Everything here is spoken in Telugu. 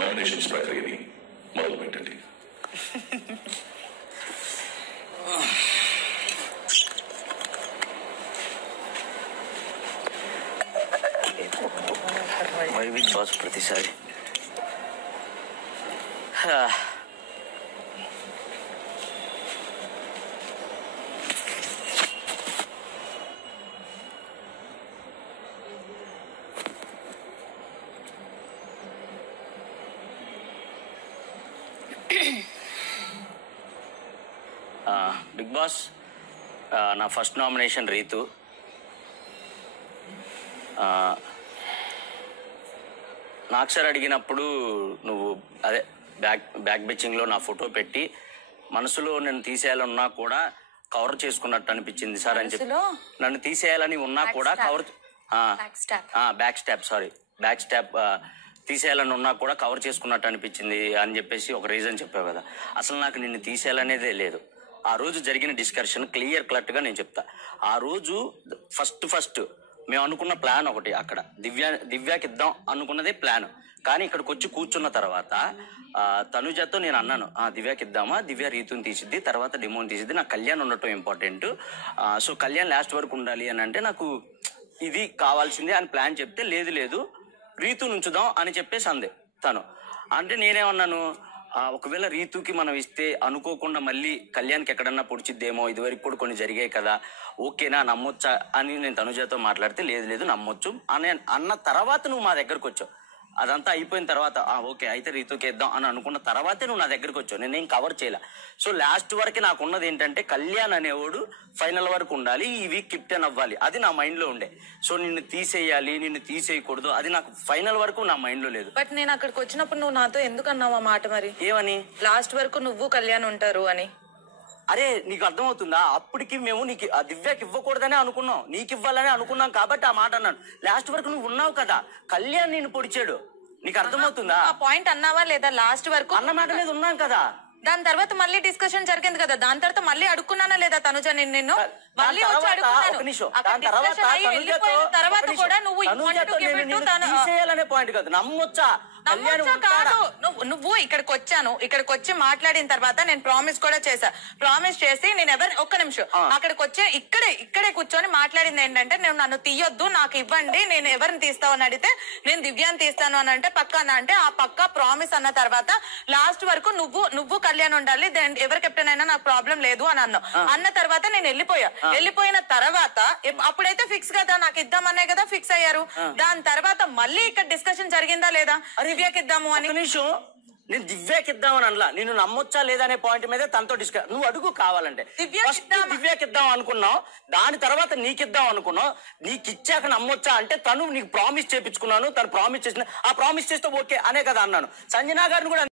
నామినేషన్స్ ప్రక్రియని మొదలు పెట్టండి. బిగ్ బాస్ ప్రతిసారి బిగ్ బాస్ నా ఫస్ట్ నామినేషన్ రీతు. నాకు సార్ అడిగినప్పుడు నువ్వు అదే బ్యాక్ బెచ్చింగ్లో నా ఫోటో పెట్టి మనసులో నన్ను తీసేయాలన్నా కూడా కవర్ చేసుకున్నట్టు అనిపించింది సార్ అని చెప్పి, నన్ను తీసేయాలని ఉన్నా కూడా కవర్ బ్యాక్ స్టాప్ తీసేయాలని ఉన్నా కూడా కవర్ చేసుకున్నట్టు అనిపించింది అని చెప్పేసి ఒక రీజన్ చెప్పావు కదా. అసలు నాకు నిన్ను తీసేయాలనేదే లేదు. ఆ రోజు జరిగిన డిస్కషన్ క్లియర్ కట్గా నేను చెప్తా. ఆ రోజు ఫస్ట్ మేము అనుకున్న ప్లాన్ ఒకటి, అక్కడ దివ్యాకి ఇద్దాం అనుకున్నదే ప్లాన్. కానీ ఇక్కడికి వచ్చి కూర్చున్న తర్వాత తనుజతో నేను అన్నాను, దివ్యాకి ఇద్దామా, దివ్య రీతుని తీసిద్ది, తర్వాత డిమోని తీసిద్ది, నాకు కళ్యాణ్ ఉండటం ఇంపార్టెంట్, సో కళ్యాణ్ లాస్ట్ వరకు ఉండాలి అని అంటే నాకు ఇది కావాల్సిందే అని ప్లాన్ చెప్తే, లేదు రీతు నుంచుదాం అని చెప్పేసి అందే తను. అంటే నేనేమన్నాను, ఒకవేళ రీతుకి మనం ఇస్తే అనుకోకుండా మళ్ళీ కళ్యాణ్కి ఎక్కడన్నా పొడిచిద్దేమో, ఇదివరకు కూడా కొన్ని జరిగాయి కదా, ఓకేనా నమ్మొచ్చా అని నేను తనుజతో మాట్లాడితే, లేదు నమ్మొచ్చు అని అన్న తర్వాత నువ్వు మా దగ్గరకు వచ్చావు. అదంతా అయిపోయిన తర్వాత ఓకే అయితే రీతుకి ఇద్దాం అని అనుకున్న తర్వాతే నువ్వు నా దగ్గరకు వచ్చావు. నేనేం కవర్ చేయలే. సో లాస్ట్ వరకు నాకు ఉన్నది ఏంటంటే, కళ్యాణ్ అనేవాడు ఫైనల్ వరకు ఉండాలి, ఈ వీక్ కెప్టెన్ అవ్వాలి, అది నా మైండ్ లో ఉండే. సో నిన్ను తీసేయాలి, నిన్ను తీసేయకూడదు, అది నాకు ఫైనల్ వరకు నా మైండ్ లో లేదు. బట్ నేను అక్కడికి వచ్చినప్పుడు నువ్వు నాతో ఎందుకు అన్నావు ఆ మాట? మరి ఏమని? లాస్ట్ వరకు నువ్వు కళ్యాణ్ ఉంటారు అని. అరే నీకు అర్థమవుతుందా? అప్పటికి మేము నీకు ఆ దివ్యకి ఇవ్వకూడదనే అనుకున్నాం, నీకు ఇవ్వాలని అనుకున్నాం కాబట్టి ఆ మాట అన్నాను. లాస్ట్ వరకు నువ్వు ఉన్నావు కదా, కళ్యాణ్ నేను పొడిచాడు, నీకు అర్థమవుతుందా? ఆ పాయింట్ అన్నావా లేదా? లాస్ట్ వరకు అన్న మాట మీద ఉన్నాం కదా. దాని తర్వాత మళ్ళీ డిస్కషన్ జరిగింది కదా, దాని తర్వాత మళ్ళీ అడుక్కున్నానా లేదా తనుజ నిన్ను? మళ్ళీ వచ్చి అడుగుతున్నాను. తర్వాత కూడా నువ్వు పాయింట్ కాదు, నమ్మొచ్చా కాదు, నువ్వు ఇక్కడికి వచ్చాను, ఇక్కడికి వచ్చి మాట్లాడిన తర్వాత నేను ప్రామిస్ కూడా ప్రామిస్ చేసి నేను ఒక్క నిమిషం అక్కడికి వచ్చి ఇక్కడే కూర్చొని మాట్లాడింది ఏంటంటే, నేను నన్ను తీయొద్దు, నాకు ఇవ్వండి, నేను ఎవరిని తీస్తావు అని అడిగితే నేను దివ్యాన్ని తీస్తాను అని అంటే పక్కా అంటే ఆ పక్కా ప్రామిస్ అన్న తర్వాత లాస్ట్ వరకు నువ్వు కళ్యాణ్ ఉండాలి, ఎవరి కెప్టెన్ అయినా నాకు ప్రాబ్లం లేదు అని అన్న తర్వాత నేను వెళ్ళిపోయిన తర్వాత అప్పుడైతే ఫిక్స్ కదా, నాకు ఇద్దామనే కదా ఫిక్స్ అయ్యారు. దాని తర్వాత మళ్ళీ ఇక్కడ డిస్కషన్ జరిగిందా లేదా దివ్యాకి ఇద్దాము అని? నేను దివ్యాకి ఇద్దామని అనలా, నేను నమ్మొచ్చా లేదా అనే పాయింట్ మీద తనతో నువ్వు అడుగు కావాలంటే. దివ్యాకి ఇద్దాం అనుకున్నావు, దాని తర్వాత నీకిద్దాం అనుకున్నావు, నీకు ఇచ్చాక నమ్మొచ్చా అంటే తను నీకు ప్రామిస్ చేపించుకున్నాను, తను ప్రామిస్ చేసిన ఆ ప్రామిస్ చేస్తే ఓకే అనే కదా అన్నాను. సంజనా గారిని కూడా